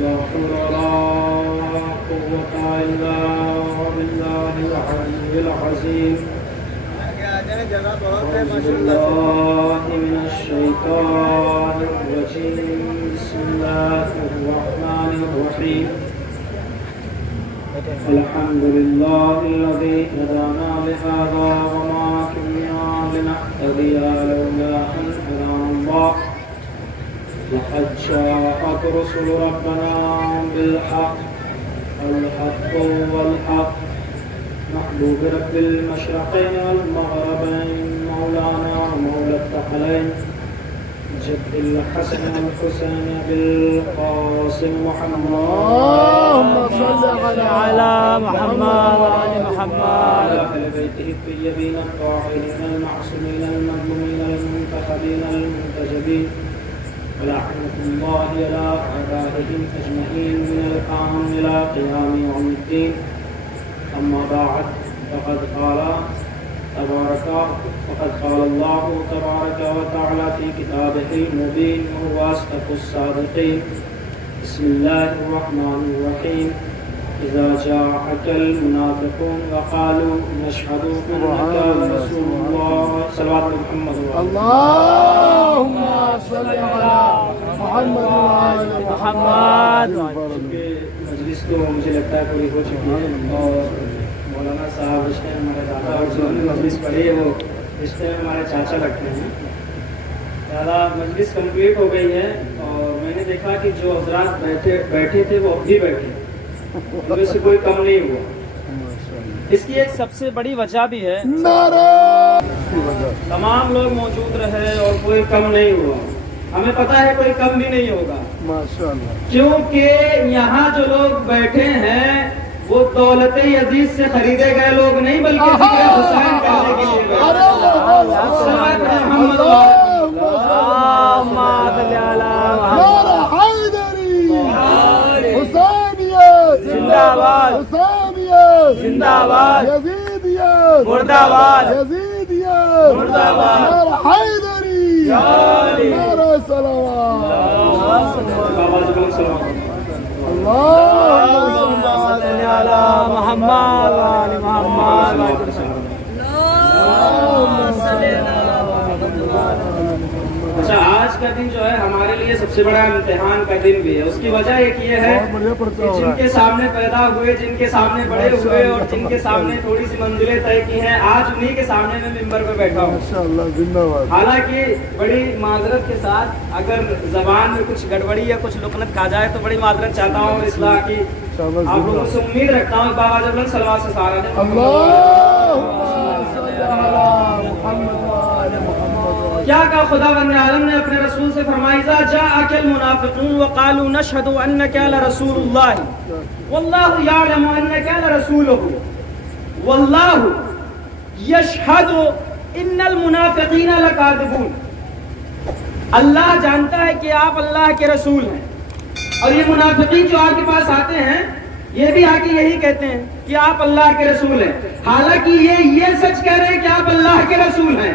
لا حول ولا قوة إلا بالله العلي العظيم أعوذ بالله من الشيطان الرجيم بسم الله الرحمن الرحيم الحمد لله الذي هدانا لهذا وما كنا لنهتدي لولا أن هدانا الله لقد جاءت رسل ربنا بالحق الحق والحق محبوب رب المشرقين والمغربين مولانا ومولى الثقلين جد الحسن والحسين بالقاسم محمد اللهم صل على محمد وآل محمد وعلى أهل بيته الطيبين الطاهرين المعصومين المظلومين المنتخبين المنتجبين ولعنة الله على أعدائهم أجمعين من الآن إلى قيام يوم الدين. أما بعد فقد قال الله تبارك وتعالى في كتابه المبين وهو أصدق الصادقين. بسم الله الرحمن الرحيم إذا جاءك المنافقون وقالوا نشهد أنك رسول الله صلوات محمد اللهم صل على محمد وآل محمد. مجلس تو مجھے لگتا ہے پوری ہو چکی ہے اور مولانا صاحب اس ٹائم ہمارے دادا اور جو نے مجلس پڑھی ہے وہ اس ٹائم ہمارے چاچا لگتے ہیں. زیادہ مجلس کمپلیٹ ہو گئی ہے اور میں نے دیکھا کہ جو حضرات بیٹھے تھے وہ اب بھی بیٹھے ان میں سے کوئی کم نہیں ہوا. اس کی ایک سب سے بڑی وجہ بھی ہے تمام لوگ موجود رہے اور کوئی کم نہیں ہوا. ہمیں پتا ہے کوئی کم بھی نہیں ہوگا کیونکہ یہاں جو لوگ بیٹھے ہیں وہ دولت عزیز سے خریدے گئے لوگ نہیں بلکہ ذکر حسین کرنے کے لیے اچھا آج کا دن جو ہے ہمارے لیے سب سے بڑا امتحان کا دن بھی ہے. اس کی وجہ ایک یہ ہے کہ جن کے سامنے پیدا ہوئے, جن کے سامنے بڑے ہوئے اور جن کے سامنے تھوڑی سی منزلیں طے کی ہیں, آج انہی کے سامنے میں ممبر پہ بیٹھا ہوں. حالانکہ بڑی معذرت کے ساتھ اگر زبان میں کچھ گڑبڑی یا کچھ لکنت کھا جائے تو بڑی معذرت چاہتا ہوں اور اصلاح کی آپ لوگوں سے امید رکھتا ہوں. بابا جبران صلوات سے سارا کیا کہا خدا بند عالم نے اپنے رسول سے فرمایا اذا جاءك المنافقون وقالوا نشهد انك لرسول الله والله يعلم انك لرسوله والله يشهد ان المنافقين لكاذبون. اللہ جانتا ہے کہ آپ اللہ کے رسول ہیں اور یہ منافقین جو آپ کے پاس آتے ہیں یہ بھی آ کے یہی کہتے ہیں کہ آپ اللہ کے رسول ہیں. حالانکہ یہ سچ کہہ رہے ہیں کہ آپ اللہ کے رسول ہیں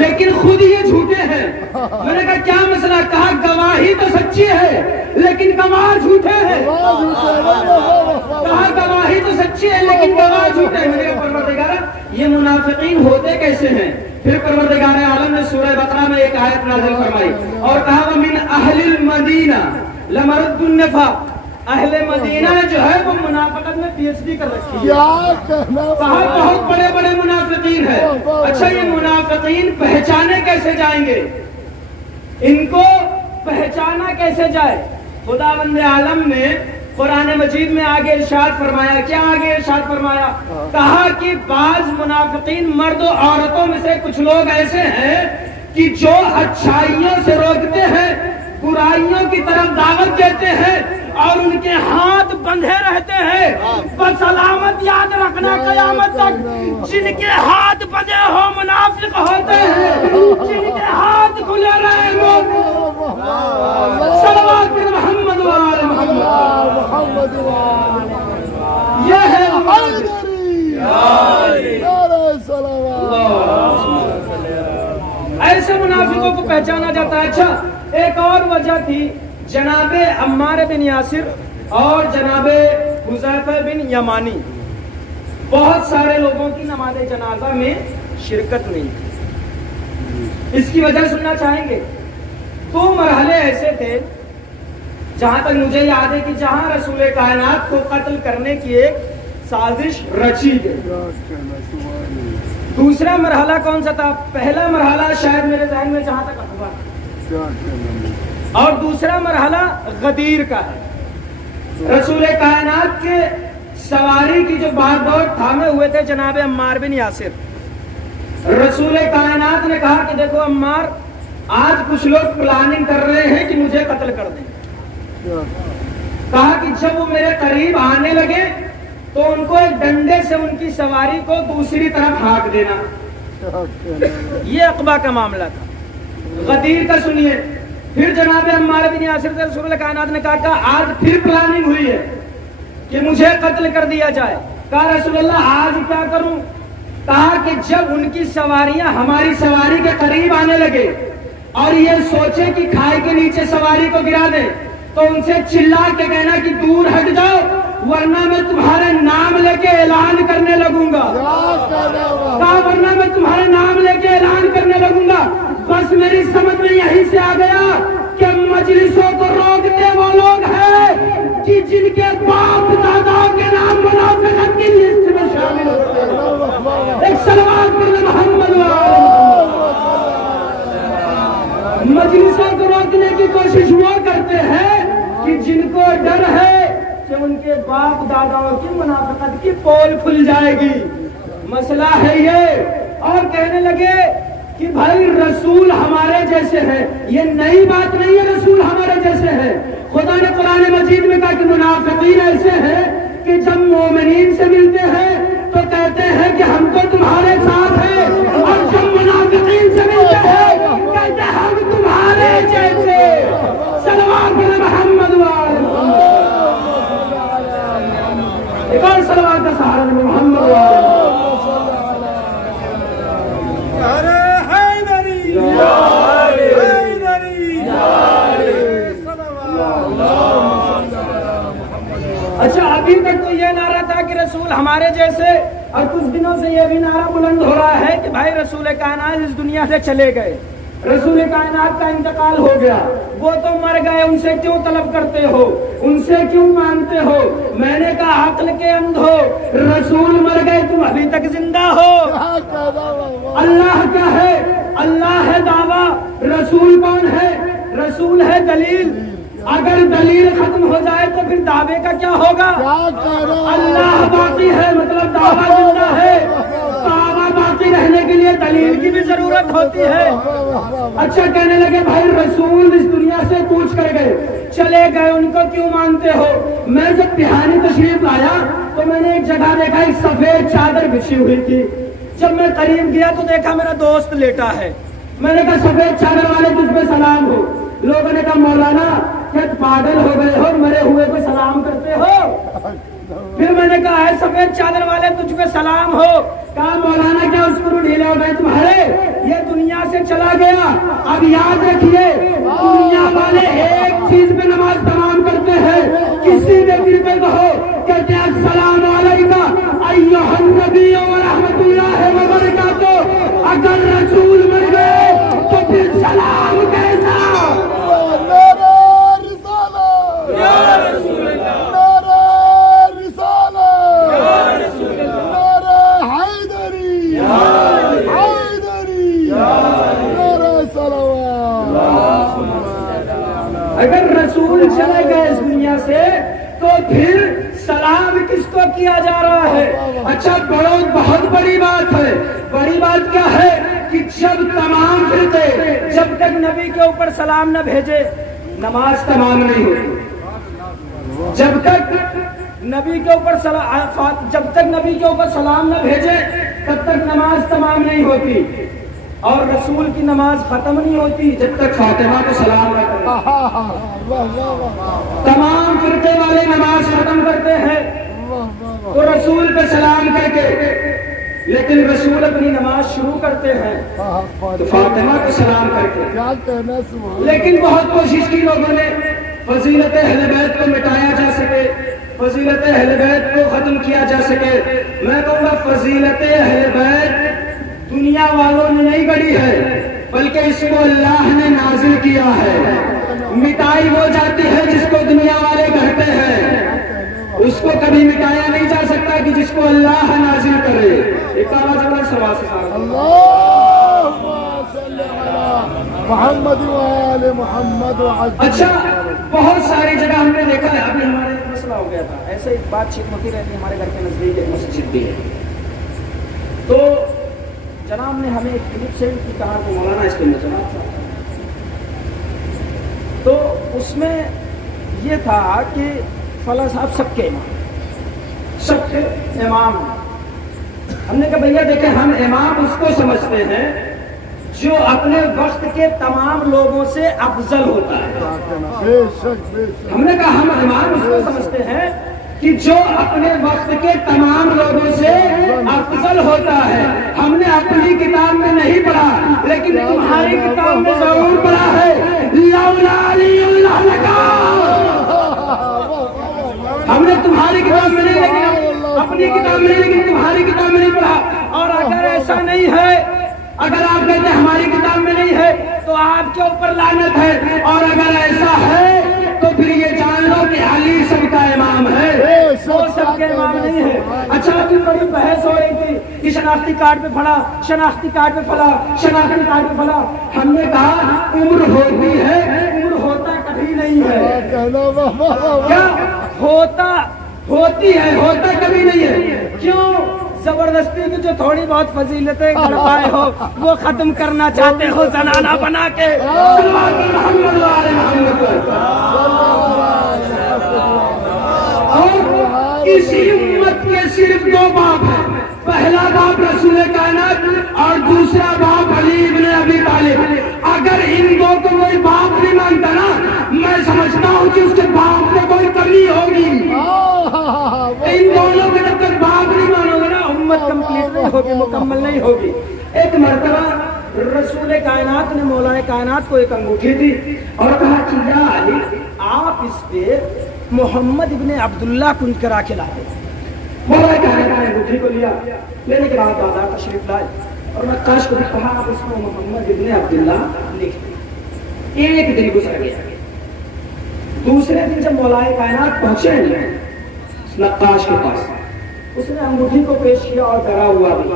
لیکن خود یہ جھوٹے ہیں. میں نے کہا کیا مسئلہ؟ کہا گواہی تو سچی ہے لیکن گواہ جھوٹے ہیں. کہا گواہی تو سچی ہے لیکن گواہ جھوٹے ہیں. میں نے کہا پروردگار یہ منافقین ہوتے کیسے ہیں؟ پھر پروردگار عالم نے سورہ بقرہ میں ایک آیت نازل فرمائی اور کہا وَمِنْ أَهْلِ الْمَدِينَةِ لَمَرَدُّ النِّفَاقِ. اہل مدینہ جو ہے وہ منافقت میں پی ایچ ڈی کر رکھی ہے. کہا بہت بڑے بڑے منافقین ہیں. اچھا یہ منافقین پہچانے کیسے جائیں گے؟ ان کو پہچانا کیسے جائے؟ خداوند عالم نے قرآن مجید میں آگے ارشاد فرمایا. کیا آگے ارشاد فرمایا؟ کہا کہ بعض منافقین مرد و عورتوں میں سے کچھ لوگ ایسے ہیں کہ جو اچھائیوں سے روکتے ہیں, برائیوں کی طرف دعوت دیتے ہیں اور ان کے ہاتھ بندھے رہتے ہیں. بس علامت یاد رکھنا قیامت تک جن کے ہاتھ بندھے ہو منافق ہوتے ہیں, جن کے ہاتھ کھلے رہے وہ صلوات محمد وآل محمد. یہ ہے ایسے منافقوں کو پہچانا جاتا ہے. اچھا ایک اور وجہ تھی جناب عمار بن یاسر اور جناب حذیفہ بن یمانی بہت سارے لوگوں کی نماز جنازہ میں شرکت نہیں کی۔ اس کی وجہ سننا چاہیں گے؟ 2 مرحلے ایسے تھے جہاں تک مجھے یاد ہے کہ جہاں رسول کائنات کو قتل کرنے کی ایک سازش رچی گئی۔ دوسرا مرحلہ کون سا تھا؟ پہلا مرحلہ شاید میرے ذہن میں جہاں تک ہوا، اور دوسرا مرحلہ غدیر کا ہے۔ رسول کائنات کے سواری کی جو بار دوڑ تھامے ہوئے تھے جناب عمار بن یاسر، رسول کائنات نے کہا کہ دیکھو عمار، آج کچھ لوگ پلاننگ کر رہے ہیں کہ مجھے قتل کر دیں۔ کہا کہ جب وہ میرے قریب آنے لگے تو ان کو ایک ڈنڈے سے ان کی سواری کو دوسری طرف ہانک دینا۔ یہ عقبہ کا معاملہ تھا۔ غدیر کا سنیے، پھر جناب عمار بن یاسر سے رسول کائنات نے کہا کہ آج پھر پلاننگ ہوئی ہے کہ مجھے قتل کر دیا جائے۔ کہا رسول اللہ آج کیا کروں؟ کہا کہ جب ان کی سواریاں ہماری سواری کے قریب آنے لگے اور یہ سوچے کہ کھائی کے نیچے سواری کو گرا دے تو ان سے چلا کے کہنا کہ دور ہٹ جاؤ ورنہ میں تمہارے نام لے کے اعلان کرنے لگوں گا۔ کہا ورنہ میں تمہارے نام لے کے اعلان کرنے لگوں گا۔ بس میری سمجھ میں یہیں سے آ گیا کہ مجلسوں کو روکتے وہ لوگ ہیں کہ جن کے باپ دادا کے نام منافقت کی لسٹ میں شامل ہوتے ہیں۔ ایک صلوات پر محمد مجلسوں کو روکنے کی کوشش وہ کرتے ہیں کہ جن کو ڈر ہے کہ ان کے باپ داداؤں کی منافقت کی پول کھل جائے گی۔ مسئلہ ہے یہ، اور کہنے لگے کہ بھائی رسول ہمارے جیسے ہیں۔ یہ نئی بات نہیں ہے، رسول ہمارے جیسے ہیں۔ خدا نے قرآن مجید میں کہا کہ منافقین ایسے ہیں کہ جب مومنین سے ملتے ہیں تو کہتے ہیں کہ ہم تو تمہارے ساتھ ہیں، اور جب منافقین سے ملتے ہیں کہتے ہیں ہم تمہارے جیسے۔ صلوات علی محمد ایک اور صلوات کا سہارا محمد اچھا، ابھی تک تو یہ نعرہ تھا کہ رسول ہمارے جیسے، اور کچھ دنوں سے یہ بھی نعرہ بلند ہو رہا ہے کہ بھائی رسول کائنات اس دنیا سے چلے گئے، رسول کائنات کا انتقال ہو گیا، وہ تو مر گئے، ان سے کیوں طلب کرتے ہو، ان سے کیوں مانتے ہو؟ میں نے کہا عقل کے اندھ ہو، رسول مر گئے تم ابھی تک زندہ ہو۔ اللہ کیا ہے؟ اللہ ہے دعویٰ، رسول کون ہے؟ رسول ہے دلیل۔ اگر دلیل ختم ہو جائے تو پھر دعوے کا کیا ہوگا؟ اللہ باقی ہے مطلب دعویٰ زندہ ہے۔ دعویٰ باقی رہنے کے لیے دلیل کی بھی ضرورت ہوتی ہے۔ اچھا، کہنے لگے بھائی رسول اس دنیا سے کوچ کر گئے، چلے گئے، ان کو کیوں مانتے ہو؟ میں جب بہانی تشریف لایا تو میں نے ایک جگہ دیکھا، ایک سفید چادر بچھی ہوئی تھی۔ جب میں قریب گیا تو دیکھا میرا دوست لیٹا ہے۔ میں نے کہا سفید چادر والے تجھ پہ سلام ہو۔ لوگوں نے کہا مولانا کیا پاگل ہو گئے ہو، مرے ہوئے کو سلام کرتے ہو؟ پھر میں نے کہا ہے سفید چادر والے تجھ پہ سلام ہو۔ کہا مولانا کیا اس کو ڈھیلے ہو گئے تمہارے؟ یہ دنیا سے چلا گیا۔ اب یاد رکھیے، دنیا والے ایک چیز پہ نماز تمام کرتے ہیں، کسی نے پھر پہ کہو کہتے ہیں السلام علیکم ایھا النبی ورحمۃ اللہ وبرکاتہ۔ اگر رسول مر گئے تو پھر سلام کیسا؟ اگر رسول چلے گئے اس دنیا سے تو پھر سلام کس کو کیا جا رہا ہے؟ اچھا، بہت بڑی بات ہے۔ بڑی بات کیا ہے کہ جب تمام فرقے جب تک نبی کے اوپر سلام نہ بھیجے نماز تمام نہیں ہوتی۔ جب تک نبی کے اوپر سلام نہ بھیجے تب تک نماز تمام نہیں ہوتی، اور رسول کی نماز ختم نہیں ہوتی جب تک فاطمہ کو سلام نہ کرے۔ تمام فرقے والے نماز ختم کرتے ہیں تو رسول پہ سلام کر کے، لیکن رسول اپنی نماز شروع کرتے ہیں تو فاطمہ کو سلام کر کے۔ لیکن بہت کوشش کی لوگوں نے، فضیلت اہل بیت کو مٹایا جا سکے، فضیلت اہل بیت کو ختم کیا جا سکے، میں کہوں گا فضیلت اہل بیت دنیا والوں نے نہیں گڑھی ہے، بلکہ اس کو اللہ نے نازل کیا ہے۔ مٹائی ہو جاتی ہے جس کو دنیا والے کہتے ہیں، اس کو کبھی مٹایا نہیں جا سکتا کہ جس کو اللہ نازل کرے۔ ایک آواز بڑا سوال سے اللهم صل على محمد وآل محمد وعجل۔ اچھا، بہت ساری جگہ ہم نے دیکھا ہے، ابھی ہمارے ایک مسئلہ ہو گیا تھا، ایسے ایک بات چیت ہوتی رہتی ہے، ہمارے گھر کے نزدیک ایک مسجد بھی ہے، تو جناب نے ہمیں ایک کلپ سینڈ کی، کہا کہ مولانا اس کے اندر جناب تھا، تو اس میں یہ تھا کہ فلاں صاحب سب کے امام ہیں۔ ہم نے کہا بھیا دیکھیں، ہم امام اس کو سمجھتے ہیں جو اپنے وقت کے تمام لوگوں سے افضل ہوتا ہے۔ بے شک بے شک۔ ہم نے کہا ہم امام اس کو سمجھتے ہیں کہ جو اپنے وقت کے تمام لوگوں سے افضل ہوتا ہے۔ ہم نے اپنی کتاب میں نہیں پڑھا، لیکن تمہاری کتاب میں ضرور پڑھا ہے، لولا علی اللہ لکا۔ ہم نے تمہاری کتاب میں نہیں، لیکن اپنی کتاب میں نہیں، لیکن تمہاری کتاب میں نہیں پڑھا۔ اور اگر ایسا نہیں ہے، اگر آپ کہتے ہیں ہماری کتاب میں نہیں ہے تو آپ کے اوپر لعنت ہے، اور اگر ایسا ہے تو پھر یہ جان لو کہ علی سب کا امام ہے، وہ سب کے امام نہیں ہے۔ اچھا، ابھی بڑی بحث ہو رہی تھی کہ شناختی کارڈ پہ پھلا، شناختی کارڈ پہ پھلا، شناختی کارڈ پہ پھلا۔ ہم نے کہا عمر ہوتی ہے، عمر ہوتا کبھی نہیں ہے۔ کیا ہوتی ہے، ہوتا کبھی نہیں ہے۔ کیوں؟ زبردستی کی جو تھوڑی بہت فضیلتیں کر پائے ہو وہ ختم کرنا چاہتے ہو زنانہ بنا کے۔ اور اسی امت کے صرف دو باپ ہیں، پہلا باپ رسول کائنات اور دوسرا باپ علی ابن ابی طالب۔ اگر ان دو کو کوئی باپ نہیں مانتا نا، میں سمجھتا ہوں کہ اس کے باپ میں کوئی کمی ہوگی۔ ان دونوں کے جب تک باپ نہیں مانو گے نا، امت کمپلیٹ نہیں ہوگی، مکمل نہیں ہوگی۔ ایک مرتبہ رسول کائنات نے مولا کائنات کو ایک انگوٹھی دی اور کہا کہ یا علی، آپ اس پہ محمد ابن عبداللہ کن کرا کے لائے۔ مولا کائنات نے انگوٹھی کو لیا، لینے کے بعد بازار تشریف لائے اور نقاش کو بھی کہا آپ اس کو محمد ابن عبداللہ لکھ دیں۔ ایک دن گزر گیا، دوسرے دن جب مولا کائنات پہنچے نقاش کے پاس، اس نے انگوٹھی کو پیش کیا اور ڈرا ہوا بھی،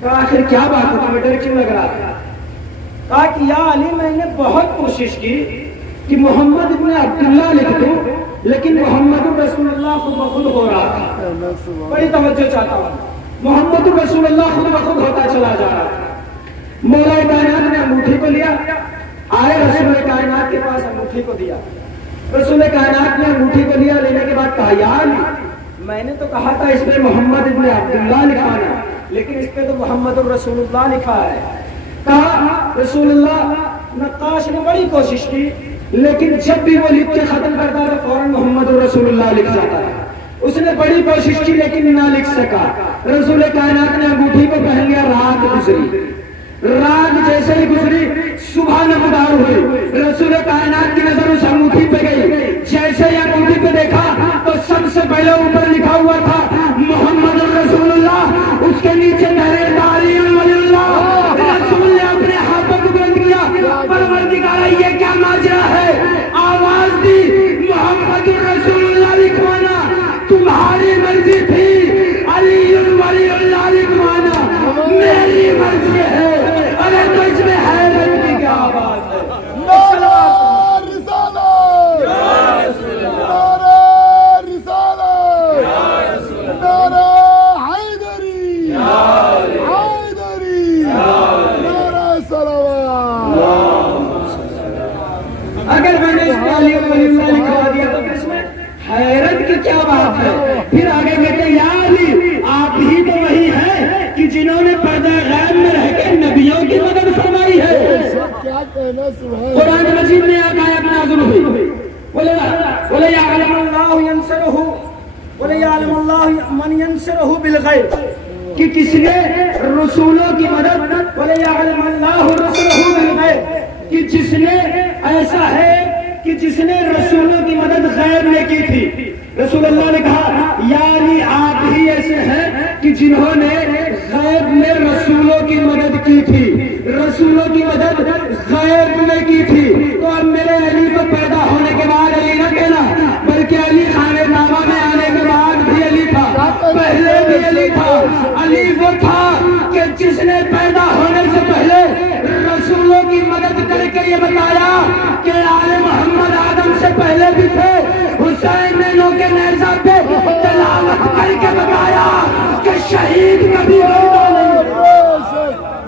کہا آخر کیا بات ہے، تمہیں ڈر کیوں لگ رہا تھا؟ کہا کہ یا علی، میں نے بہت کوشش کی کہ محمد ابن عبداللہ لکھ دوں، لیکن محمد رسول اللہ خود بخود ہو رہا تھا۔ بڑی توجہ چاہتا ہوں، محمد رسول اللہ خود بخود ہوتا چلا جا رہا تھا۔ مولا کائنات نے انگوٹھی کو لیا، آئے رسول کائنات کے پاس، انگوٹھی کو دیا۔ رسول کائنات نے انگوٹھی کو لیا، لینے کے بعد کہا یا علی، میں نے تو کہا تھا اس پہ محمد ابن عبداللہ لکھانا، لیکن اس پہ تو محمد الرسول اللہ لکھا ہے۔ کہا رسول اللہ، نقاش نے بڑی کوشش کی، لیکن جب بھی وہ لکھ کے ختم کرتا تھا فوراً محمد الرسول اللہ لکھ جاتا ہے۔ اس نے بڑی کوشش کی لیکن نہ لکھ سکا۔ رسول کائنات نے انگوٹھی کو پہن لیا، رات گزری، رات جیسے ہی گزری صبح نمودار ہوئی، رسول کائنات کی نظر اس انگوٹھی پہ گئی، جیسے ہی انگوٹھی پہ دیکھا تو سب سے پہلے اوپر لکھا ہوا تھا محمد الرسول اللہ، اس کے نیچے تحریر علی ولی اللہ۔ رسول نے اپنے ہاتھوں کو بلند کیا، پروردگارا یہ کیا ماجرا ہے؟ آواز دی محمد الرسول اللہ لکھوانا تمہاری مرضی تھی، علی ولی اللہ لکھوانا میری مرضی ہے۔ ارے تو اس میں حیرت کی کیا بات ہے؟ اگر میں نے اس کو علی ولی اللہ لکھوا دیا تو اس میں حیرت کی کیا بات ہے؟ پھر آگے کہتے ہیں یا علی، آپ ہی تو وہی ہیں کہ جنہوں نے پردہ غیب میں رہ کے نبیوں کی مدد فرمائی ہے۔ قرآن مجید میں آیت نازل ہوئی، وَلَيَعْلَمَ اللَّهُ يَنْصُرُهُ وَلَيَعْلَمَ اللَّهُ مَنْ يَنْصُرُهُ بِالْغَيْبِ، کہ کس نے رسولوں کی مدد، وَلَيَعْلَمَ اللَّهُ رُسُلَهُ بِالْغَيْبِ، کہ جس نے ایسا ہے کہ جس نے رسولوں کی مدد غیر نے کی تھی. رسول اللہ نے کہا یا علی آپ ہی ایسے ہیں کہ جنہوں نے غیب میں رسولوں کی مدد کی تھی, رسولوں کی مدد غیب میں کی تھی. تو اب میرے علی کو پیدا ہونے کے بعد علی نہ کہنا, بلکہ علی خانہ کعبہ میں آنے کے بعد بھی علی تھا, پہلے بھی علی تھا. علی وہ تھا کہ جس نے پیدا ہونے سے پہلے رسولوں کی مدد کر کے یہ بتایا کہ آل محمد آدم سے پہلے بھی تھے. حسین نے نو کے نیزہ پہ تلاوت کر کے بتایا کہ شہید کبھی پیدا نہیں.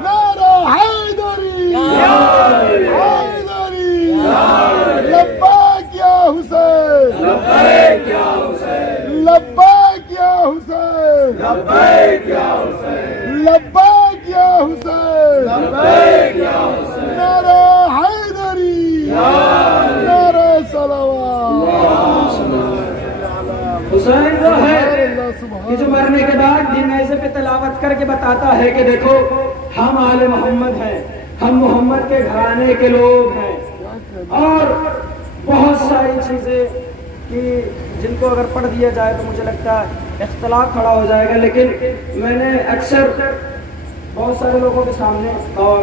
نعرہ حیدری حیدری لبیک یا حسین لبیک یا حسین لبیک یا حسین لبیک یا حسین لبیک یا حسین لبیک یا حسین. نعرہ حیدری نعرہ صلوات. حسین وہ ہے کہ جو مرنے کے بعد بھی نیزے پہ تلاوت کر کے بتاتا ہے کہ دیکھو ہم آل محمد ہیں, ہم محمد کے گھرانے کے لوگ ہیں. اور بہت ساری چیزیں کہ جن کو اگر پڑھ دیا جائے تو مجھے لگتا ہے اختلاف کھڑا ہو جائے گا, لیکن میں نے اکثر بہت سارے لوگوں کے سامنے اور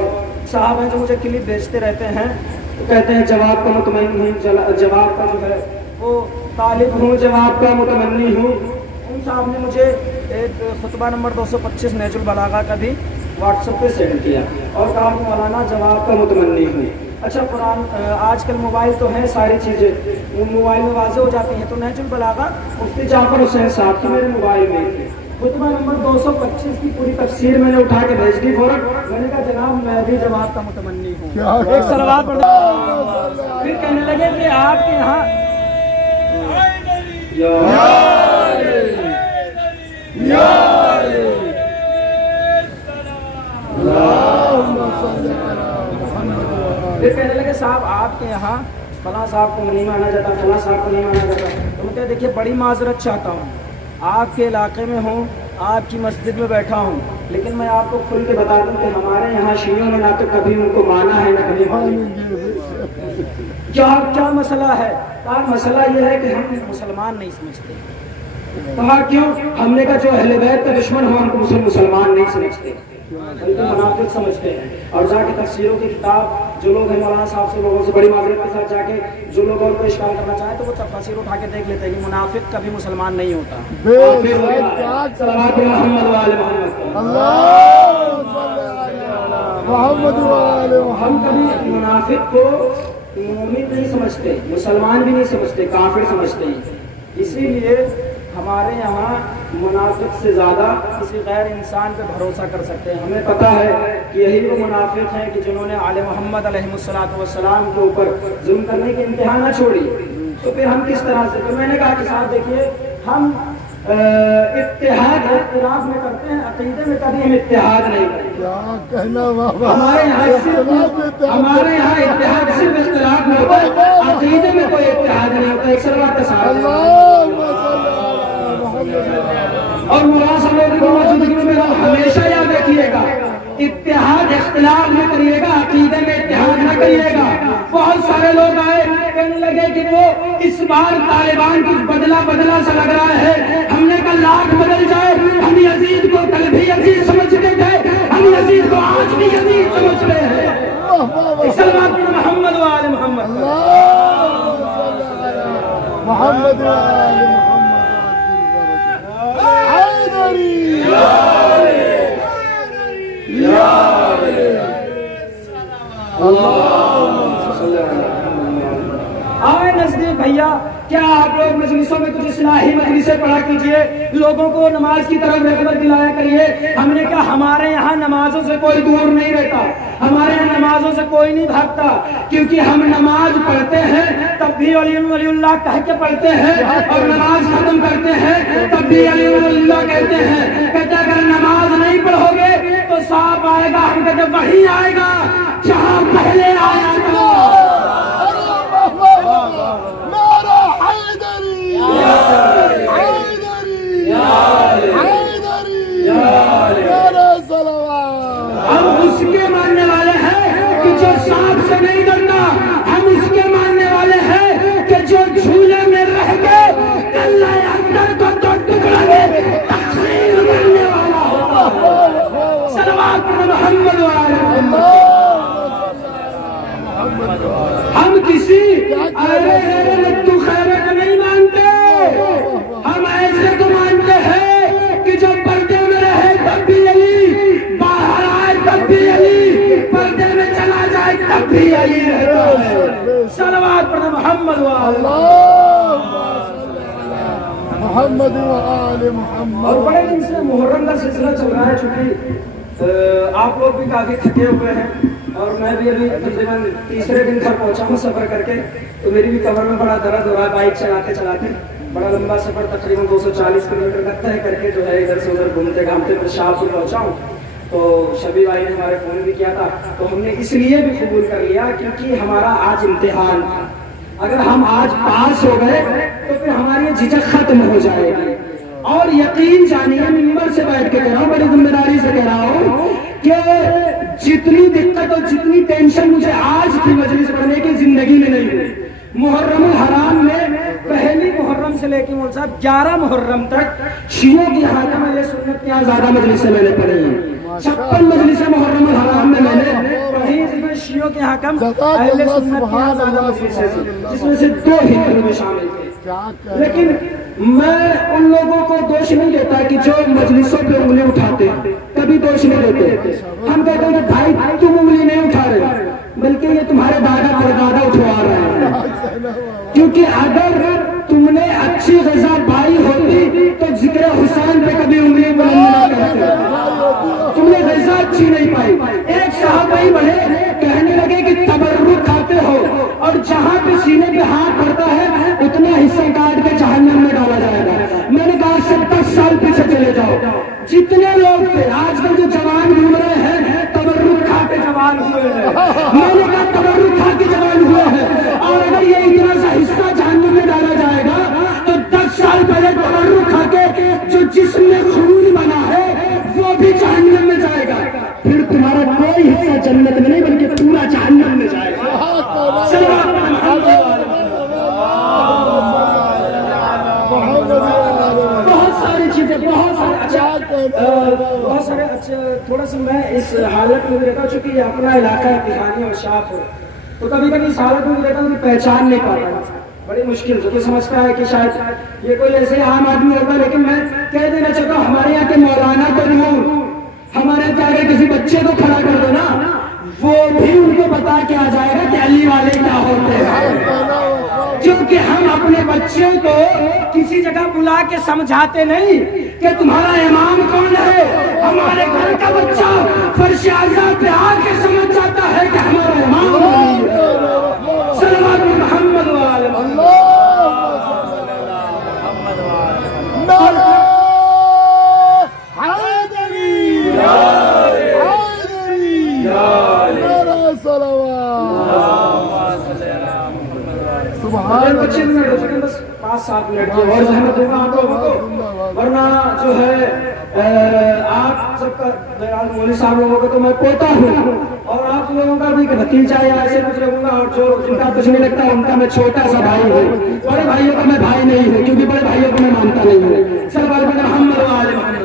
صاحب ہیں جو مجھے کلپ بھیجتے رہتے ہیں, وہ کہتے ہیں جواب کا مطمئن ہوں, جواب کا جو ہے وہ طالب ہوں, جواب کا متمنی ہوں. ان صاحب نے مجھے ایک خطبہ نمبر 225 نہج البلاغہ کا بھی واٹس ایپ پہ سینڈ کیا اور کہا کہ مولانا جواب کا متمنی ہوں. اچھا قرآن آج کل موبائل تو ہیں, ساری چیزیں موبائل میں واضح ہو جاتی ہیں. تو نہج البلاغہ مفتی جعفر حسین صاحب کی میرے موبائل میں تھی, خطبہ نمبر 225 کی پوری تفسیر میں نے اٹھا کے بھیج دی فوراً. میں نے کہا جناب میں بھی جواب کا متمنی ہوں. ایک صلوات پڑھ دو. پھر کہنے لگے کہ آپ کے یہاں پھر کہنے لگے صاحب آپ کے یہاں فلاں صاحب کو نہیں مانا جاتا, فلاں صاحب کو نہیں مانا جاتا. تو میں کہا دیکھیے بڑی معذرت چاہتا ہوں, آپ کے علاقے میں ہوں, آپ کی مسجد میں بیٹھا ہوں, لیکن میں آپ کو کھل کے بتا دوں کہ ہمارے یہاں شیعوں نے نہ تو کبھی ان کو مانا ہے نہ کبھی مانا. کیا مسئلہ ہے؟ کہا مسئلہ یہ ہے کہ ہم مسلمان نہیں سمجھتے. کہا کیوں؟ ہم نے کہا جو اہل بیت کا دشمن ہو ہم کو مسلمان نہیں سمجھتے بلکہ منافق سمجھتے ہیں. اور جا کے تفسیروں کی کتاب جو لوگ ہیں مولانا صاحب سے لوگوں سے بڑی معذرت کے ساتھ جا کے جو لوگ اور کو اشکال کرنا چاہیں تو وہ تفسیر اٹھا کے دیکھ لیتے ہیں کہ منافق کبھی مسلمان نہیں ہوتا. ہم کبھی منافق کو مومن نہیں سمجھتے, مسلمان بھی نہیں سمجھتے, کافر سمجھتے ہیں. اسی لیے ہمارے یہاں منافق سے زیادہ کسی غیر انسان پہ بھروسہ کر سکتے ہیں. ہمیں پتہ ہے کہ یہی وہ منافق ہیں کہ جنہوں نے آل محمد علیہ السلام کے اوپر ظلم کرنے کی انتہا نہ چھوڑی. تو پھر ہم کس طرح سے, تو میں نے کہا کہ صاحب دیکھیے ہم اتحاد اختلاف میں کرتے ہیں, عقیدے میں کبھی ہم اتحاد نہیں کرتے. ہمارے یہاں اتحاد صرف اختلاف میں ہوتا ہے, عقیدے میں کوئی اتحاد نہیں ہوتا. ایک سلوات کا ساتھ اور ملازموں کی موجودگی میں ہمیشہ یاد رکھیے گا اتحاد اختلاف میں کریے گا, عقیدے میں اتحاد نہ کریے گا. بہت سارے لوگ آئے کہنے لگے کہ وہ اس بار طالبان کچھ بدلا سا لگ رہا ہے. ہم نے کہا لاکھ بدل جائے, ہم یزید کو کل بھی یزید سمجھتے تھے, ہم یزید کو آج بھی یزید سمجھ رہے ہیں. سلام محمد و آل محمد محمد و آل محمد آئے نزدیک بھیا, کیا آپ لوگ مجلسوں میں کچھ اصلاحی مجلسیں پڑھا کیجئے, لوگوں کو نماز کی طرف رغبت دلایا کریے. ہم نے کہا ہمارے یہاں نمازوں سے کوئی دور نہیں رہتا, ہمارے یہاں نمازوں سے کوئی نہیں بھاگتا, کیونکہ ہم نماز پڑھتے ہیں تب بھی ولی اللہ کہہ کے پڑھتے ہیں, اور نماز ختم کرتے ہیں تب بھی ولی اللہ کہتے ہیں. کہتے اگر نماز نہیں پڑھو گے تو صاحب آئے گا, ہم کہتے وہی آئے گا جہاں پہلے آیا تھا. ہم اس کے ماننے والے ہیں کہ جو سانپ سے نہیں ڈرتا, ہم اس کے ماننے والے ہیں بھی علی رہتا ہے. صلوات پڑھنا محمد وآل محمد وآل محمد. اور بڑے دن سے محرم کا سلسلہ چل رہا ہے، چونکہ آپ لوگ بھی کافی تھکے ہوئے ہیں اور میں بھی ابھی تقریباً تیسرے دن گھر پہنچا ہوں سفر کر کے، تو میری بھی کمر میں بڑا درد ہو رہا ہے بائک چلاتے چلاتے. بڑا لمبا سفر تقریباً 240 کلومیٹر کا طے کر کے جو ہے ادھر سے ادھر گھومتے گھامتے میں شاہپور پہنچا ہوں. تو شبی بھائی نے ہمارے فون بھی کیا تھا، تو ہم نے اس لیے بھی قبول کر لیا کیونکہ ہمارا آج امتحان، اگر ہم آج پاس ہو گئے تو پھر ہماری جھجک ختم ہو جائے گی. اور یقین جانیے، ممبر سے بیٹھ کے کہہ رہا ہوں، بڑی ذمہ داری سے کہہ رہا ہوں کہ جتنی دقت اور جتنی ٹینشن مجھے آج کی مجلس پڑھنے کی زندگی میں نہیں ہوئی. محرم الحرام میں پہلی محرم سے لے کے مول صاحب 11 محرم تک شیعوں کی حاکم اہل سنت کے یہاں زیادہ مجلسیں میں نے پڑھی ہیں. 56 مجلسیں محرم الحرام میں نے پڑھی، جس میں شیعوں کے حاکم اہل سنت کے یہاں زیادہ مجلسیں تھیں، جس میں سے 2 ہندو میں شامل تھے. لیکن میں ان لوگوں کو دوش نہیں دیتا کہ جو مجلسوں پہ انگلی اٹھاتے ہیں، کبھی دوش نہیں دیتے. ہم کہتے ہیں کہ بھائی تم انگلی نہیں اٹھا رہے، بلکہ یہ تمہارے دادا پردادا اٹھوا رہے ہیں. کیونکہ اگر تم نے اچھی غذا پائی ہوتی تو ذکر حسین پہ کبھی انگلی بلند نہ کرتے. تم نے غذا اچھی نہیں پائی. ایک صحابی بڑھے کہنے لگے کہ تبرک کھاتے ہو اور جہاں پہ سینے پہ ہاتھ پڑتا ہے اتنا حصہ کاٹ کے جہنم میں ڈالا جائے گا. میں نے کہا 70 سال پیچھے چلے جاؤ، جتنے لوگ تھے آج کل جو جوان گھوم رہے ہیں تبرک کھا کے جوان ہوئے ہیں. میں نے کہا تبرک کھا کے جوان ہوئے ہیں، اور اگر یہ اتنا سا حصہ جہنم میں ڈالا جائے گا تو 10 سال پہلے تبرک کھا کے جو جسم میں خون بنا ہے وہ بھی جہنم میں جائے گا. پھر تمہارا کوئی حصہ جنت میں نہیں بلکہ پورا جہنم میں جائے گا. بہت سارے اچھا. تھوڑا سا میں اس حالت میں بھی رہتا ہوں چونکہ یہ اپنا علاقہ ہے بہانی اور شاپ ہے، تو کبھی کبھی اس حالت میں بھی رہتا ہوں کہ پہچان نہیں پاتا بڑی مشکل سے. تو سمجھتا ہے کہ شاید یہ کوئی ایسے عام آدمی ہوگا، لیکن میں کہہ دینا چاہتا ہوں ہمارے یہاں کے مولانا تو نہیں، ہمارے یہاں اگر کسی بچے کو کھڑا کر دو نا وہ بھی ان کو بتا کے آ جائے گا کہ علی والے کیا ہوتے ہیں. کیونکہ ہم اپنے بچوں کو کسی جگہ بلا کے سمجھاتے نہیں کہ تمہارا امام کون ہے. ہمارے گھر کا بچہ فرش اعظم پہ آ کے سمجھ جاتا ہے کہ ہمارا امام کون ہے. صلوات محمد وآل محمد. بچے بس 5-7 منٹ کی اور زحمت دوں گا آپ لوگوں کو، ورنہ جو ہے آپ سب کا بہرحال مولوی صاحب لوگوں کا تو میں پوتا ہوں اور آپ لوگوں کا بھی بھتیجا یا ایسے کچھ لگوں گا، اور جو جن کا کچھ نہیں لگتا ان کا میں چھوٹا سا بھائی ہوں. بڑے بھائیوں کا میں بھائی نہیں ہوں کیونکہ بڑے بھائیوں کو میں مانتا نہیں ہوں. سب محمد وآل محمد.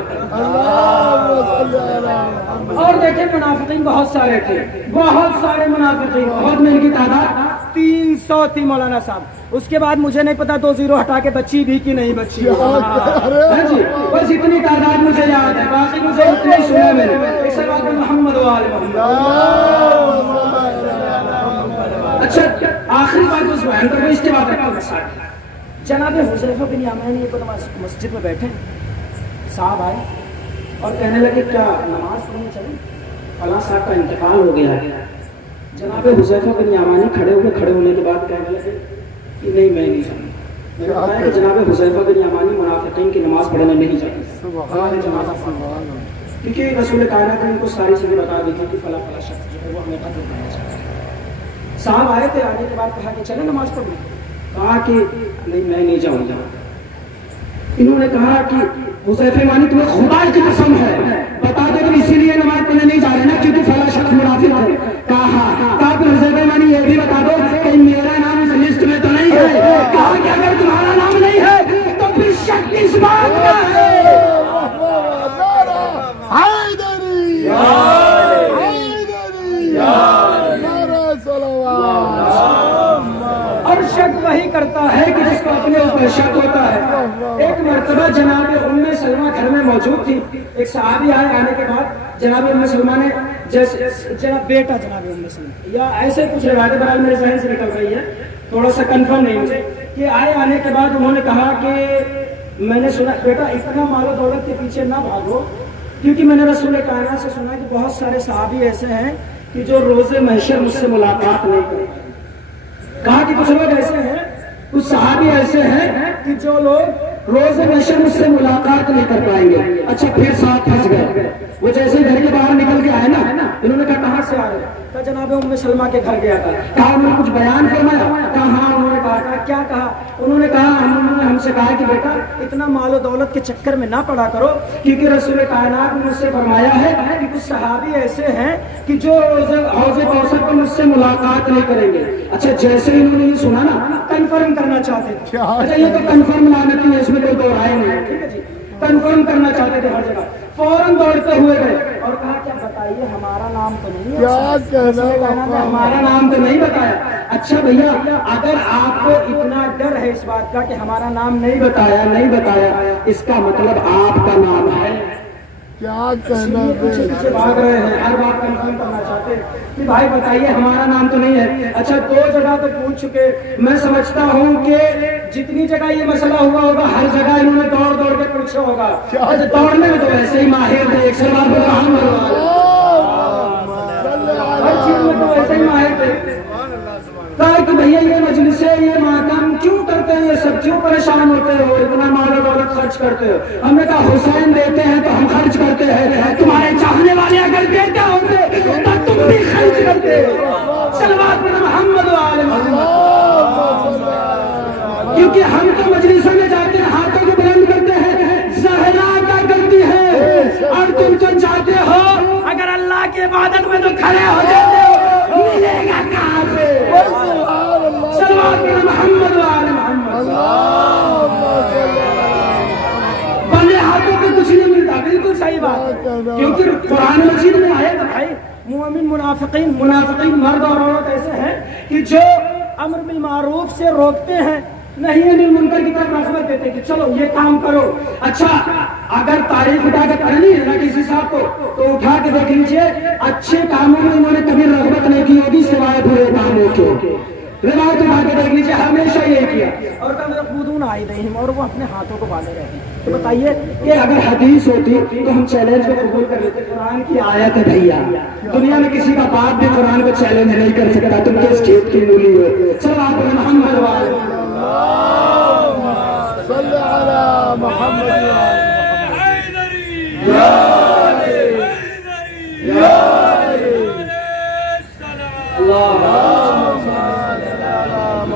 اور دیکھیں منافقین بہت سارے تھے، بہت سارے منافقین، بہت میں ان کی تعداد 300 تھی مولانا صاحب. اس کے بعد مجھے نہیں پتا 2 زیرو ہٹا کے بچی بھی کی نہیں بچی. جی بس اتنی تعداد مجھے یاد ہے، باقی مجھے اتنی سنا میں نے. اس بات میں محمد وآل محمد. اچھا آخری بات اس بہن پر میں اس کے بعد رکھتا ہوں. جناب حذیفہ بن یمان یہ مسجد میں بیٹھے صاحب آئے اور کہنے لگے کیا نماز پڑھنے چلیں، فلاں صاحب کا انتقال ہو گیا ہے. جناب حذیفہ بن یمانی کھڑے ہونے کے بعد کہنے لگے کہ نہیں میں نہیں جاؤں. میں نے بتایا کہ جناب حذیفہ بن یمانی منافقین کی نماز پڑھنے نہیں جاتے، کیونکہ رسول کائنات نے ان کو ساری چیزیں بتا دی تھی کہ فلاں فلاں شخص جو ہے وہ ہمیں قتل کرنا چاہتا ہے. صاحب آئے تھے، آنے کے بعد کہا کہ چلیں نماز پڑھیں. کہا کہ نہیں میں نہیں جاؤں گا. انہوں نے کہا کہ حذیفہ یمانی تمہیں خدا کی قسم ہے بتا دو کہ اسی لیے نماز پڑھنے نہیں جا رہے نا کیونکہ فلاں شخص منافق ہے. کہا کہ حذیفہ یمانی یہ بھی بتا دو کہ میرا نام اس لسٹ میں تو نہیں ہے. کہا کہ اگر تمہارا نام نہیں ہے تو پھر شک کس بات کا ہے. اور شک وہی کرتا ہے کہ جس کو اپنے اوپر شک ہوتا ہے. ایک مرتبہ جناب ام سلمہ گھر میں موجود تھی. ایک صحابی آئے، آنے کے بعد جناب ام سلمہ نے جیسے جناب بیٹا جناب ام سلمہ یا ایسے کچھ روایتیں برحال میرے ذہن سے نکل رہی ہے، تھوڑا سا کنفرم نہیں مجھے، کہ آنے کے بعد انہوں نے کہا کہ میں نے سنا بیٹا اتنا مال و دولت کے پیچھے نہ بھاگو، کیونکہ میں نے رسول کائنات سے سنا کہ بہت سارے صحابی ایسے ہیں کہ جو روز محشر مجھ سے ملاقات نہیں کرتے۔ کہا کہ کچھ لوگ ایسے ہیں، کچھ صحابی ایسے ہیں کہ جو لوگ روز محشر مجھ سے ملاقات نہیں کر پائیں گے۔ اچھا پھر ساتھ پھنس گئے، وہ جیسے گھر کے باہر نکل کے آئے نا، انہوں نے کہا کہاں سے آ رہے؟ کہا جناب ام سلمہ کے گھر گیا تھا۔ کہا انہوں نے کچھ بیان فرمایا؟ کہا ہاں انہوں نے کہا کیا کہا؟ انہوں نے کہا انہوں نے ہم سے کہا کہ بیٹا اتنا مال و دولت کے چکر میں نہ پڑا کرو، کیونکہ رسول کائنات نے مجھ سے فرمایا ہے کہ کچھ صحابی ایسے ہیں کہ جو حوض کوثر پر مجھ سے ملاقات نہیں کریں گے۔ اچھا جیسے انہوں نے یہ سنا نا، کنفرم کرنا چاہتے تھے، اچھا یہ تو کنفرم لانتی ہے، اس میں کوئی دو رائے نہیں ہے، ٹھیک ہے جی، کنفرم کرنا چاہتے تھے ہر جگہ، فوراً دوڑتے ہوئے گئے اور کہا کیا بتائیے ہمارا نام تو نہیں ہے، کیا کہنا، ہمارا نام تو نہیں بتایا۔ اچھا بھیا اگر آپ کو اتنا ڈر ہے اس بات کا کہ ہمارا نام نہیں بتایا، اس کا مطلب آپ کا نام ہے، کیا کہنا پیچھے بھاگ رہے ہیں، ہر بات کنفرم کرنا چاہتے ہیں کہ بھائی بتائیے ہمارا نام تو نہیں ہے۔ اچھا 2 جگہ تو پوچھ چکے، میں سمجھتا ہوں کہ جتنی جگہ یہ مسئلہ ہوا ہوگا ہر جگہ انہوں نے دوڑ کے پوچھا ہوگا۔ اچھا دوڑنے میں تو ویسے ہی ماہر تھے، ہر چیز میں تو ویسے ہی ماہر تھے۔ کہا کہ بھیا یہ مجلس ہے، یہ ماتم کیوں کرتے ہیں، یہ سب کیوں پریشان ہوتے ہو، اتنا مال و دولت خرچ کرتے ہو؟ ہم نے کہا حسین دیتے ہیں تو ہم خرچ کرتے ہیں، تمہارے چاہنے والے اگر دیتے ہوتے تو تم بھی خرچ کرتے۔ صلوات پر محمد و آل محمد، کیونکہ ہم تو مجلسوں میں جاتے ہیں ہاتھوں کو بلند کرتے ہیں، زہرا کیا کرتی ہے، اور تم تو چاہتے ہو اگر اللہ کی عبادت میں تو کھڑے ہو جاتے ہو، ملے گا کہاں سے؟ صلوات پر محمد و آل محمد، بندے ہاتھوں پہ کچھ نہیں ملتا، بالکل صحیح بات، کیونکہ قرآن مجید میں آئے تو بھائی مومن منافقین مرد اور عورت ایسے ہیں کہ جو امر بالمعروف سے روکتے ہیں، نہیں انہیں منکر کی طرف رغبت دیتے کہ چلو یہ کام کرو۔ اچھا اگر تاریخ اٹھا کے پڑھنی ہے نا کسی صاحب کو تو اٹھا کے دیکھ لیجئے، اچھے کاموں میں انہوں نے کبھی رغبت نہیں کی ہوگی سوائے برے کاموں کے۔ روایت اٹھا کے دیکھ لیجئے، ہمیشہ یہ کیا، اور کبھی خودون آئی نہیں، اور وہ اپنے ہاتھوں کو باندھے رہتے ہیں۔ تو بتائیے کہ اگر حدیث ہوتی تو ہم چیلنج کو قبول کر لیتے، قرآن کی آیت ہے بھیا، دنیا میں کسی کا باپ بھی قرآن کو چیلنج نہیں کر سکتا، تم کس کھیت کی مولی ہو؟ صلوات پر محمد و آل محمد، صلی علی محمد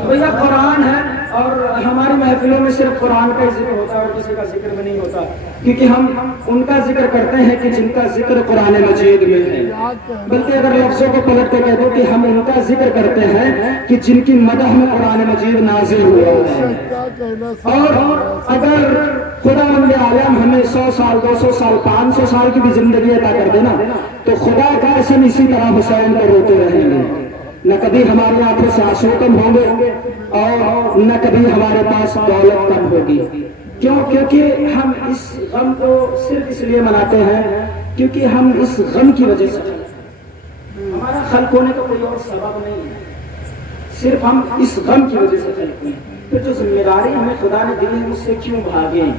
بھیا قرآن ہے، اور ہماری محفلوں میں صرف قرآن کا ذکر ہوتا ہے اور کسی کا ذکر میں نہیں ہوتا، کیونکہ ہم ان کا ذکر کرتے ہیں کہ جن کا ذکر قرآن مجید میں ہے، بلکہ اگر لفظوں کو پلٹ کے کہہ دو کہ ہم ان کا ذکر کرتے ہیں کہ جن کی مدح میں قرآن مجید نازل ہوا ہے۔ اور اگر خدا مند عالم ہمیں 100 سال 200 سال 500 سال کی بھی زندگی عطا کر دینا تو خدا کا قسم اسی طرح حسین کو روتے رہیں گے، نہ کبھی ہماری آنکھوں سے آنسو کم ہوں گے اور نہ کبھی ہمارے پاس دولت کم ہوگی۔ کیوں؟ کیونکہ ہم اس غم کو صرف اس لیے مناتے ہیں کیونکہ ہم اس غم کی وجہ سے، ہمارا خلق ہونے کا کوئی اور سبب نہیں ہے، صرف ہم اس غم کی وجہ سے خلق ہوئے ہیں۔ پھر جو ذمہ داری ہمیں خدا نے دی ہے اس سے کیوں بھاگیں؟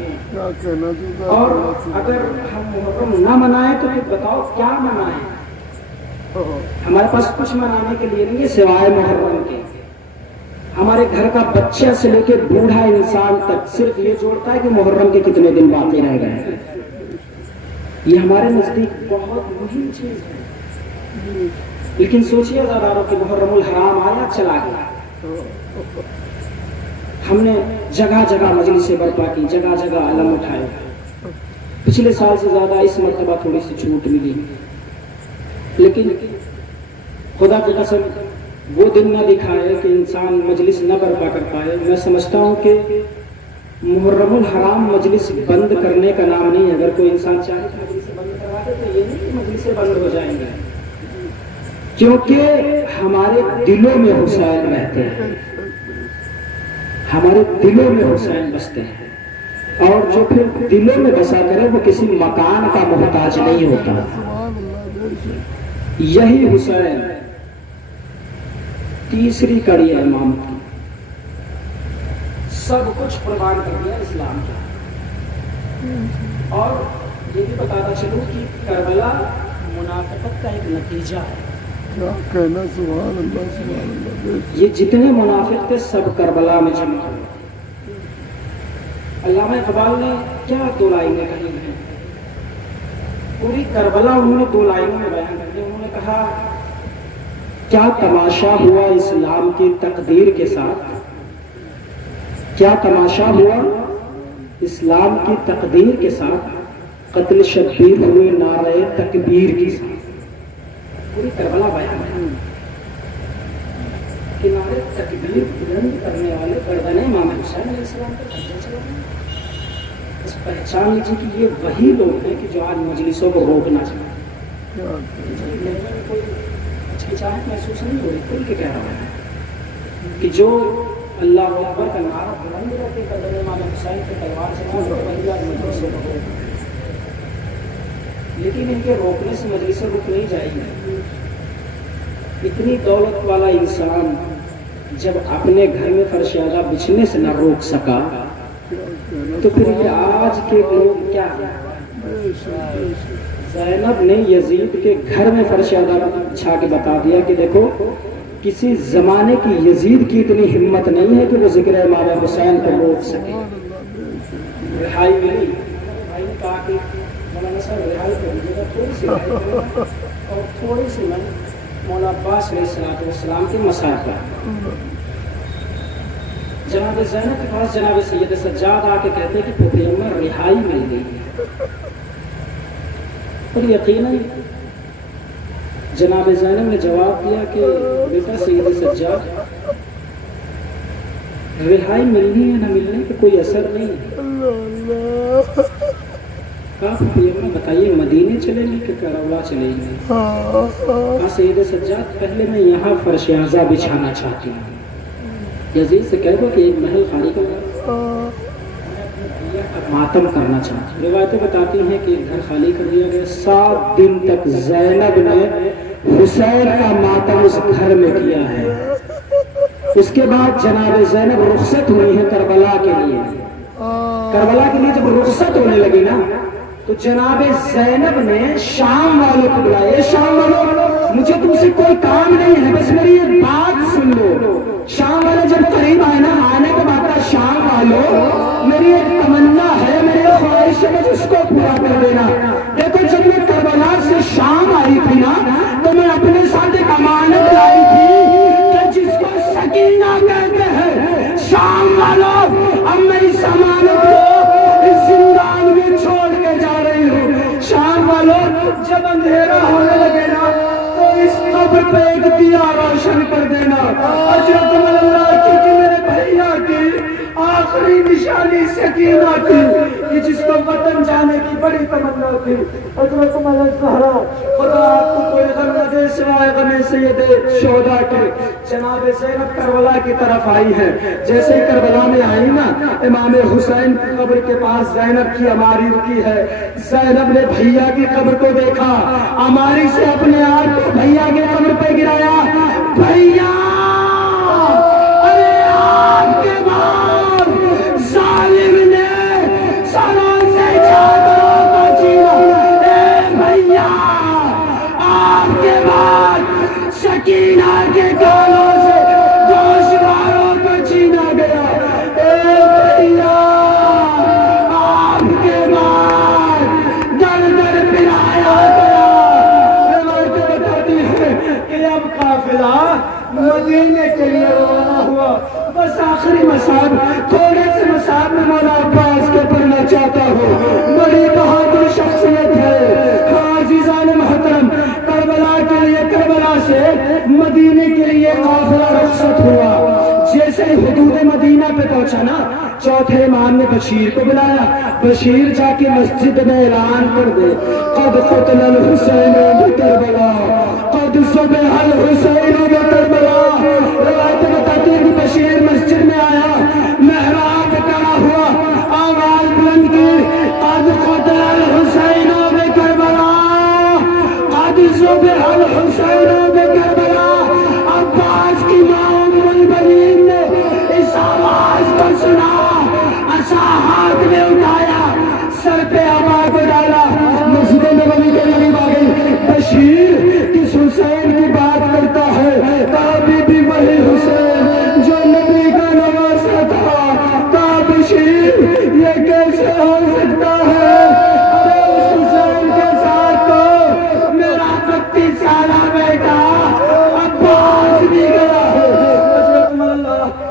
اور اگر ہم محرم نہ منائیں تو پھر بتاؤ کیا منائیں؟ ہمارے پاس کچھ منانے کے لیے نہیں ہے سوائے محرم کے۔ ہمارے گھر کا بچہ سے لے کے بوڑھا انسان تک صرف یہ جوڑتا ہے کہ محرم کے کتنے دن باقی رہ گئے۔ یہ ہمارے نزدیک بہت مہم چیز ہے، لیکن سوچیے زاداروں کہ محرم الحرام آیا چلا گیا، ہم نے جگہ جگہ مجلسیں برپا کی، جگہ جگہ علم اٹھائے، پچھلے سال سے زیادہ اس مرتبہ تھوڑی سی چھوٹ ملی، لیکن خدا کی قسم وہ دن نہ دکھائے کہ انسان مجلس نہ برپا کر پائے۔ میں سمجھتا ہوں کہ محرم الحرام مجلس بند کرنے کا نام نہیں ہے۔ اگر کوئی انسان چاہے کہ مجلس بند کروا دے تو یہ نہیں کہ مجلسیں بند ہو جائیں گے، کیونکہ ہمارے دلوں میں حسین رہتے ہیں، ہمارے دلوں میں حسین بستے ہیں، اور جو پھر دلوں میں بسا کرے وہ کسی مکان کا محتاج نہیں ہوتا۔ یہی حسین تیسری کڑی ہے امامت کی، سب کچھ قربان کر دیا اسلام کا۔ اور یہ بھی بتاتا چلوں کہ کربلا منافقت کا ایک نتیجہ ہے۔ کیا کہنا، سبحان اللہ سبحان اللہ۔ یہ جتنے منافق تھے سب کربلا میں جمع ہوئے۔ علامہ اقبال نے کیا دو لائنیں کہی ہیں، پوری کربلا انہوں نے دو لائنوں میں بیان کر دی۔ انہوں نے کہا کیا تماشا ہوا اسلام کی تقدیر کے ساتھ، کیا تماشا ہوا اسلام کی تقدیر کے ساتھ، قتل شبیر ہوئے نعرہ تکبیر کے ساتھ۔ پوری کربلا بیان ہے کہ نعرہ تکبیر بلند کرنے والے گردن امام حسین علیہ السلام کو قبضہ چلا گیا۔ بس پہچان لیجیے کہ یہ وہی لوگ ہیں کہ جو آج مجلسوں کو روکنا چاہتے ہیں۔ کوئی ہچکچاہٹ محسوس نہیں ہو رہی، کھل کے کہہ رہا ہے کہ جو اللہ اکبر کا نعرہ بلند کرتے قدر امام حسین کی تلوار چلا وہی آج مجلسوں کو روکنا، لیکن ان کے روکنے سے مجلسیں رک نہیں جائیں گی۔ اتنی دولت والا انسان جب اپنے گھر میں فرش اعلیٰ بچھنے سے نہ روک سکا تو پھر یہ آج کے لوگ کیا ہیں؟ زینب نے یزید کے گھر میں فرش اعلیٰ بچھا کے بتا دیا کہ دیکھو کسی زمانے کی یزید کی اتنی ہمت نہیں ہے کہ وہ ذکر امام حسین کو روک سکے۔ رہائی ملی، بھائی نے کہا کہ مولانا صاحب رہائی کر دیجیے گا، تھوڑی سی رہائی کرے گا اور تھوڑی سی میں مولا عباس علیہ السلام کے مسائل پر۔ جناب زینب کے پاس جناب سید سجاد آ کے کہتے ہیں کہ پھوپھی میں رہائی مل گئی ہے، اور یقیناً جناب زینب نے جواب دیا کہ بیٹا سید سجاد رہائی ملنی ہے نہ ملنے کا کوئی اثر نہیں ہے۔ کہا پھوپھی میں بتائیے مدینے چلیں گے کہ کربلا چلیں گے؟ کہا سید سجاد پہلے میں یہاں فرش اعظا بچھانا چاہتی ہوں، یزید سے کہہ دو کہ ایک محل خالی کر ماتم کرنا چاہتی ہوں۔ روایتیں بتاتی ہیں کہ ایک گھر خالی کر دیا گیا، 7 دن تک زینب نے حسین کا ماتم اس گھر میں کیا ہے۔ اس کے بعد جناب زینب رخصت ہوئی ہے کربلا کے لیے۔ کربلا کے لیے جب رخصت ہونے لگی نا تو جناب زینب نے شام والوں کو بلایا، شام والوں مجھے تم سے کوئی کام نہیں ہے، بس میری ایک بات سن لو۔ شام والے جب قریب آئے نا، آنے کے بعد شام والوں میری ایک تمنا ہے، میری ایک خواہش ہے، مجھے اس کو پورا کر دینا۔ دیکھو جب میں کربلا سے شام آئی تھی نا تو میں اپنے ساتھ ایک امانت لائی تھی کہ جس کو سکینہ کہتے ہیں، شام والوں اب میں اس امانت کو اس زندان میں چھوڑ کے جا رہی ہوں۔ شام والوں جب اندھیرا ہونے لگے نا تو اس قبر پہ ایک دیا روشن کر دینا، حضرت اللہ کی میرے بھیا کی آخری نشانی سکینہ تھی، یہ جس کو وطن جانے کی بڑی تمنا تھی۔ حضرت زہرا خدا آپ کو کوئی غم نہ دے سوائے غم سید شہداء کے۔ جناب زینب کربلا کی طرف آئی ہے، جیسے ہی کربلا میں آئی نا امام حسین کی قبر کے پاس زینب کی اماری رکی ہے۔ زینب نے بھیا کی قبر کو دیکھا، اماری سے اپنے آپ کو بھیا کے قبر پہ گرایا، بھیا ارے آپ کے بعد ظالم نے سروں سے چادروں کو چھینا، اے بھیا آپ کے بعد سکینہ کے گالوں سے گوشواروں کو چھینا گیا، اے بھیا آپ کے بعد در در پھرایا گیا۔ روایتیں بتاتی ہیں کہ اب قافلہ مدینے کے لیے روانہ ہوا، بس آخری مساب تھوڑے سے مساب میں مولا عباس کو پڑھنا چاہتا ہوں۔ بڑی بہادر شخصیت ہے عزیزان محترم۔ کربلا کے لیے کربلا سے مدینے کے لیے قافلہ رخصت ہوا۔ جیسے حدود مدینہ پہ پہنچا نا، چوتھے امام نے بشیر کو بلایا، بشیر جا کے مسجد میں اعلان کر دے، قد قتل الحسین بکربلا، قد صبح الحسین بکربلا۔ روایتیں بتاتی ہیں کہ بشیر مسجد میں آیا، محراب پہ کھڑا ہوا، آواز بلند کی، قد قتل الحسین بکربلا، قد صبح الحسین بشیر کس حسین کی بات کرتا ہے؟ کہا بی بی وہی حسین جو نبی کا نواسا تھا۔ کہا بشیر یہ کیسے ہو سکتا ہے؟ ارے اس حسین کے ساتھ تو میرا 32 سالہ بیٹا عباس بھی گیا ہے۔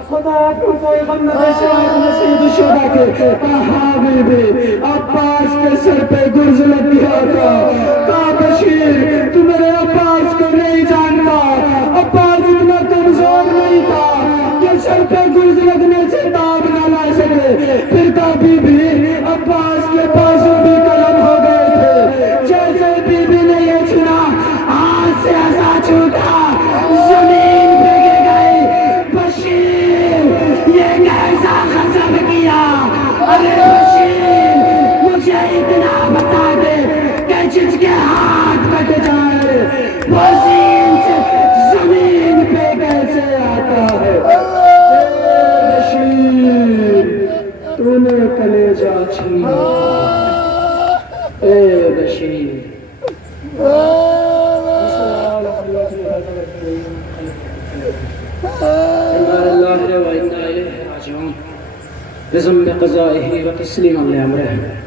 خدا کو کوئی غم نہ دے سوائے نصیب الشہداء کے۔ کہا بی بی عباس کے سر پہ گرز لگ گیا تھا۔ کہا بشیر تو میرے عباس کو نہیں جانتا، عباس اتنا کمزور نہیں تھا کہ سر پہ گرز لگنے سے داغ نہ لا سکے۔ پھر کہا بی بی عباس کے بازو بھی قلم ہو گئے تھے۔ جیسے بی بی نے یہ سنا ہاتھ سے عصا چھوٹا، زمین پہ گر گئی۔ بشیر یہ کیسا غضب کیا؟ ارے بشیر مجھے اتنا بتا دے کہ جس کے ہاتھ کٹ جائے وہ زین سے زمین پہ کیسے آتا ہے؟ بشیر تو نے کلیجہ چھینا، اے بشیر بذنب قضائه وتسليما لأمره